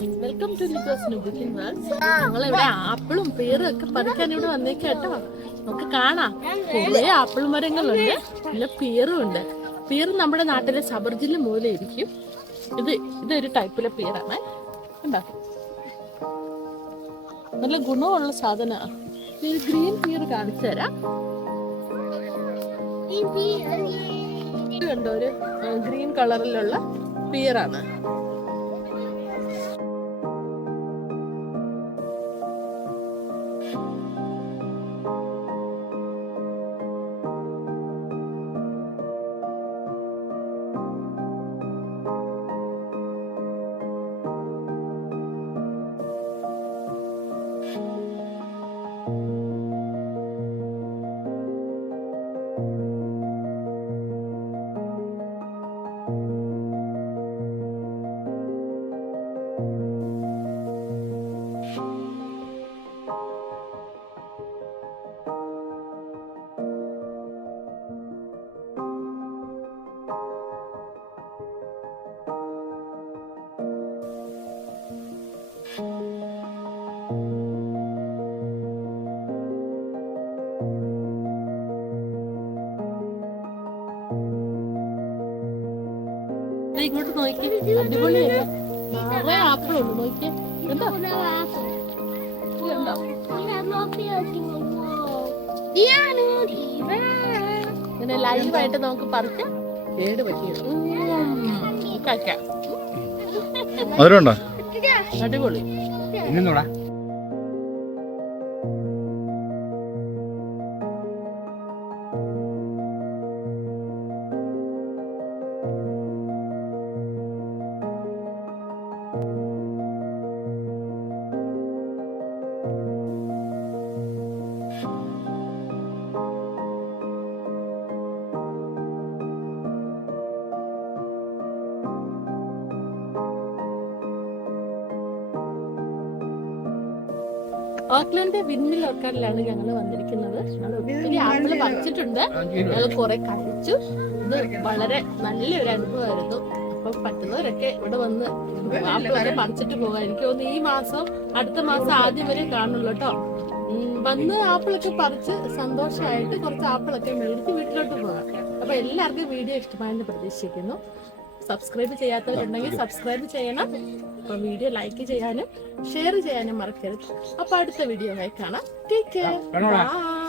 Welcome to ഞങ്ങളിവിടെ ആപ്പിളും പേരും ഒക്കെ പറിക്കാൻ ഇവിടെ വന്നേക്കാട്ടോ. നമുക്ക് കാണാം കുറേ ആപ്പിൾ മരങ്ങളുണ്ട്, പിന്നെ പേറും ഉണ്ട്. പേര് നമ്മുടെ നാട്ടിലെ സബർജില്ല മൂല ഇരിക്കും. ഇതൊരു ടൈപ്പിലെ പേരാണ്. കണ്ടോ, നല്ല ഗുണമുള്ള സാധനമാണ്. ഗ്രീൻ പീർ കാണിച്ചു തരാം. കണ്ടോ, ഒരു ഗ്രീൻ കളറിലുള്ള പീറാണ്. ഇങ്ങോട്ട് നോക്കി, അടിപൊളിയല്ലേ? നിറയെ ആപ്പിളുണ്ട്, നോക്കിയേ. ഇങ്ങനെ ലൈവായിട്ട് നമുക്ക് പറിച്ച് കേട് പറ്റിയത് അടിപൊളി. ഓക്ലൻഡ് വിൻമിൽ ഓർക്കാഡിലാണ് ഞങ്ങൾ വന്നിരിക്കുന്നത്. ഞങ്ങൾ ഒത്തിരി ആപ്പിള് പറിച്ചിട്ടുണ്ട്, ഞങ്ങൾ കുറെ കഴിച്ചു. ഇത് വളരെ നല്ലൊരു അനുഭവമായിരുന്നു. അപ്പൊ പറ്റുന്നവരൊക്കെ ഇവിടെ വന്ന് ആപ്പിളൊക്കെ പറിച്ചിട്ട് പോകാം. എനിക്ക് തോന്നുന്നു ഈ മാസം അടുത്ത മാസം ആദ്യം വരെ കാണുള്ളൂ കേട്ടോ. വന്ന് ആപ്പിളൊക്കെ പറിച്ച് സന്തോഷമായിട്ട് കുറച്ച് ആപ്പിളൊക്കെ മേടിച്ച് വീട്ടിലോട്ട് പോകാം. അപ്പൊ എല്ലാവർക്കും വീഡിയോ ഇഷ്ടമായെന്ന് പ്രതീക്ഷിക്കുന്നു. സബ്സ്ക്രൈബ് ചെയ്യാത്തവരുണ്ടെങ്കിൽ സബ്സ്ക്രൈബ് ചെയ്യണം. അപ്പൊ വീഡിയോ ലൈക്ക് ചെയ്യാനും ഷെയർ ചെയ്യാനും മറക്കരുത്. അപ്പൊ അടുത്ത വീഡിയോ ആയി കാണാം. Take care. ബൈ.